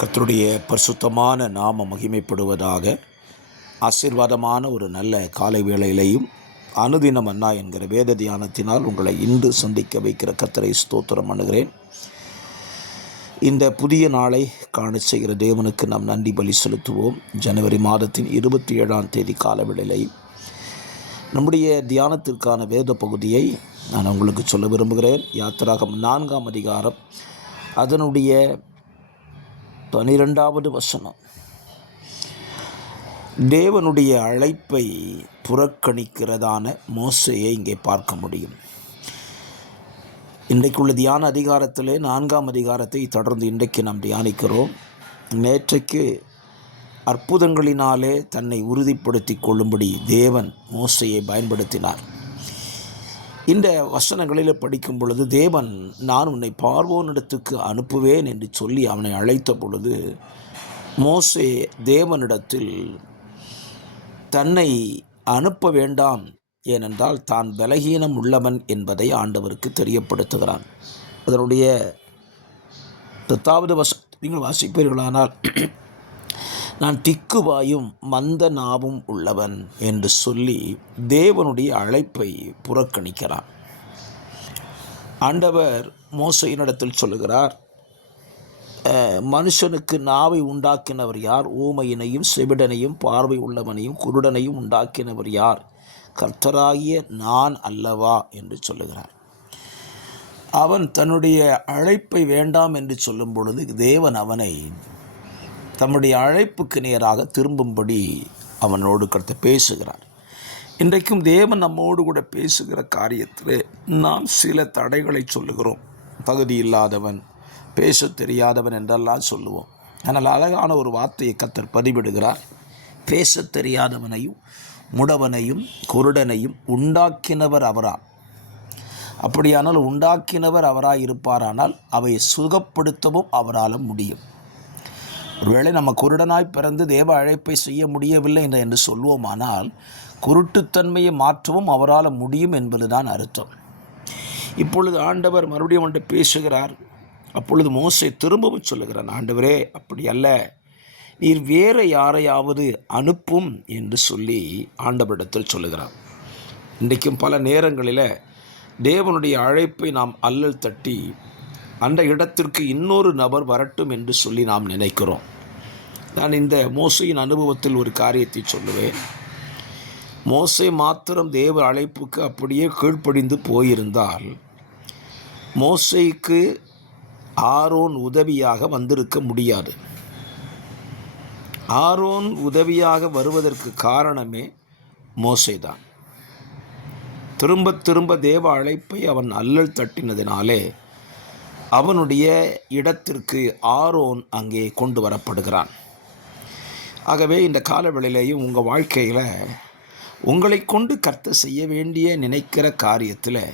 கர்த்தருடைய பரிசுத்தமான நாம மகிமைப்படுவதாக. ஆசீர்வாதமான ஒரு நல்ல காலை வேளையிலையும் அனுதின மன்னா என்கிற வேத தியானத்தினால் உங்களை இன்று சந்திக்க வைக்கிற கர்த்தரை ஸ்தோத்திரம் பண்ணுகிறேன். இந்த புதிய நாளை காண செய்கிற தேவனுக்கு நாம் நன்றி பலி செலுத்துவோம். ஜனவரி மாதத்தின் 27ஆம் தேதி கால வேளையிலையும் நம்முடைய தியானத்திற்கான வேத பகுதியை நான் உங்களுக்கு சொல்ல விரும்புகிறேன். யாத்திராகம் 4ஆம் அதிகாரம் அதனுடைய 12வது வசனம். தேவனுடைய அழைப்பை புறக்கணிக்கிறதான மோசேயை இங்கே பார்க்க முடியும். இன்றைக்குள்ள தியான அதிகாரத்திலே 4ஆம் அதிகாரத்தை தொடர்ந்து இன்றைக்கு நாம் தியானிக்கிறோம். நேற்றைக்கு அற்புதங்களினாலே தன்னை உறுதிப்படுத்தி கொள்ளும்படி தேவன் மோசேயை பயன்படுத்தினார். இந்த வசனங்களில் படிக்கும் பொழுது தேவன் நான் உன்னை பார்வோனிடத்துக்கு அனுப்புவேன் என்று சொல்லி அவனை அழைத்த பொழுது மோசே தேவனிடத்தில் தன்னை அனுப்ப வேண்டாம், ஏனென்றால் தான் பலகீனம் உள்ளவன் என்பதை ஆண்டவருக்கு தெரியப்படுத்துகிறான். அதனுடைய 10வது வசனத்தை நீங்கள் வாசிப்பீர்களானால், நான் திக்குவாயும் மந்த நாவும் உள்ளவன் என்று சொல்லி தேவனுடைய அழைப்பை புறக்கணிக்கிறான். ஆண்டவர் மோசேயினிடத்தில் சொல்லுகிறார், மனுஷனுக்கு நாவை உண்டாக்கினவர் யார்? ஊமையினையும் செவிடனையும் பார்வை உள்ளவனையும் குருடனையும் உண்டாக்கினவர் யார்? கர்த்தராகிய நான் அல்லவா என்று சொல்லுகிறார். அவன் தன்னுடைய அழைப்பை வேண்டாம் என்று சொல்லும் பொழுது தேவன் அவனை தம்முடைய அழைப்புக்கு நேராக திரும்பும்படி அவனோடு கருத்து பேசுகிறார். இன்றைக்கும் தேவன் நம்மோடு கூட பேசுகிற காரியத்தில் நாம் சில தடைகளை சொல்லுகிறோம். தகுதி இல்லாதவன், பேச தெரியாதவன் என்றெல்லாம் சொல்லுவோம். ஆனால் அழகான ஒரு வார்த்தையை கர்த்தர் பதிவிடுகிறார். பேச தெரியாதவனையும் முடவனையும் குருடனையும் உண்டாக்கினவர் அவரா. அப்படியானால் உண்டாக்கினவர் அவராய் இருப்பாரானால் அவை சுகப்படுத்தவும் அவரால் முடியும். ஒருவேளை நம்ம குருடனாய் பிறந்து தேவ அழைப்பை செய்ய முடியவில்லை என்று சொல்வோமானால் குருட்டுத்தன்மையை மாற்றவும் அவரால் முடியும் என்பதுதான் அர்த்தம். இப்பொழுது ஆண்டவர் மறுபடியும் அவன்கிட்ட பேசுகிறார். அப்பொழுது மோசே திரும்பவும் சொல்லுகிறான், ஆண்டவரே அப்படி அல்ல, நீர் வேறு யாரையாவது அனுப்பும் என்று சொல்லி ஆண்டவரிடத்தில் சொல்லுகிறான். இன்றைக்கும் பல நேரங்களில் தேவனுடைய அழைப்பை நாம் அல்லல் தட்டி அந்த இடத்திற்கு இன்னொரு நபர் வரட்டும் என்று சொல்லி நாம் நினைக்கிறோம். நான் இந்த மோசேயின் அனுபவத்தில் ஒரு காரியத்தை சொல்லுவேன். மோசே மாத்திரம் தேவ அழைப்புக்கு அப்படியே கீழ்ப்படிந்து போயிருந்தால் மோசேக்கு ஆரோன் உதவியாக வந்திருக்க முடியாது. ஆரோன் உதவியாக வருவதற்கு காரணமே மோசேதான். திரும்ப திரும்ப தேவ அழைப்பை அவன் அல்லல் தட்டினதினாலே அவனுடைய இடத்திற்கு ஆரோன் அங்கே கொண்டு வரப்படுகிறான். ஆகவே இந்த காலவெளியிலேயும் உங்கள் வாழ்க்கையில் உங்களை கொண்டு கர்த்தர் செய்ய வேண்டிய நினைக்கிற காரியத்தில்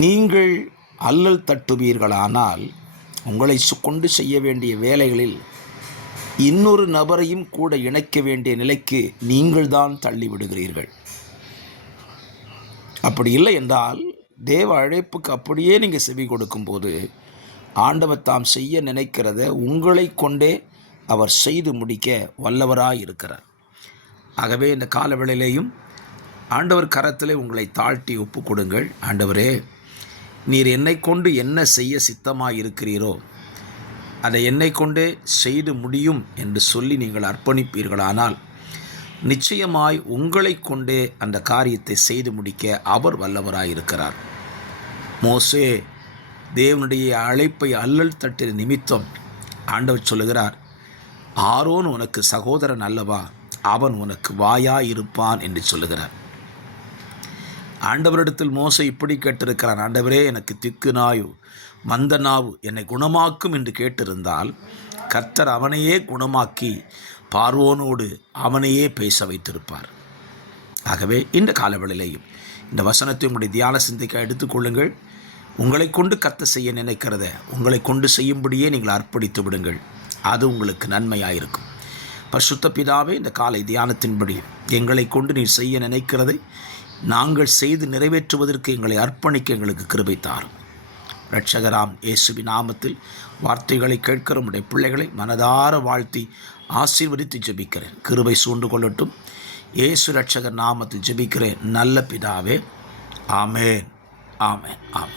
நீங்கள் அல்லல் தட்டுவீர்களானால் உங்களை கொண்டு செய்ய வேண்டிய வேலைகளில் இன்னொரு நபரையும் கூட இணைக்க வேண்டிய நிலைக்கு நீங்கள் தான் தள்ளிவிடுகிறீர்கள். அப்படி இல்லை என்றால் தேவ அழைப்புக்கு அப்படியே நீங்கள் செவி கொடுக்கும்போது ஆண்டவர் தாம் செய்ய நினைக்கிறத உங்களை கொண்டே அவர் செய்து முடிக்க வல்லவராய் இருக்கிறார். ஆகவே இந்த காலவேளையிலேயும் ஆண்டவர் கரத்திலே உங்களை தாழ்த்தி ஒப்பு கொடுங்கள். ஆண்டவரே, நீர் என்னை கொண்டு என்ன செய்ய சித்தமாக இருக்கிறீரோ அதை என்னை கொண்டே செய்து முடியும் என்று சொல்லி நீங்கள் அர்ப்பணிப்பீர்களானால் நிச்சயமாய் உங்களை கொண்டே அந்த காரியத்தை செய்து முடிக்க அவர் வல்லவராயிருக்கிறார். மோசே தேவனுடைய அழைப்பை அல்லல் தட்டின நிமித்தம் ஆண்டவர் சொல்லுகிறார், ஆரோன் உனக்கு சகோதரன் அல்லவா, அவன் உனக்கு வாயாயிருப்பான் என்று சொல்லுகிறார். ஆண்டவரிடத்தில் மோசே இப்படி கேட்டிருக்கிறான், ஆண்டவரே எனக்கு திக்கு நாயு மந்த நாவு என்னை குணமாக்கும் என்று கேட்டிருந்தால் கர்த்தர் அவனையே குணமாக்கி பார்வோனோடு அவனையே பேச வைத்திருப்பார். ஆகவே இந்த காலவெளியிலேயும் இந்த வசனத்தை உங்களுடைய தியான சிந்தைக்கு எடுத்துக்கொள்ளுங்கள். உங்களை கொண்டு கர்த்தர் செய்ய நினைக்கிறத உங்களை கொண்டு செய்யும்படியே நீங்கள் அர்ப்பணித்து விடுங்கள். அது உங்களுக்கு நன்மையாயிருக்கும். பரிசுத்த பிதாவே, இந்த காலை தியானத்தின்படி எங்களை கொண்டு நீர் செய்ய நினைக்கிறதை நாங்கள் செய்து நிறைவேற்றுவதற்கு எங்களை அர்ப்பணிக்க எங்களுக்கு கிருபை தாரும். இரட்சகராம் இயேசுவின் நாமத்தில் வார்த்தைகளை கேட்கிற உடைய பிள்ளைகளை மனதார வாழ்த்தி ஆசீர்வதித்து ஜெபிக்கிறேன். கிருபை சூழ்ந்து கொள்ளட்டும். இயேசு இரட்சகர் நாமத்தில் ஜெபிக்கிறேன் நல்ல பிதாவே. ஆமென், ஆமென், ஆமென்.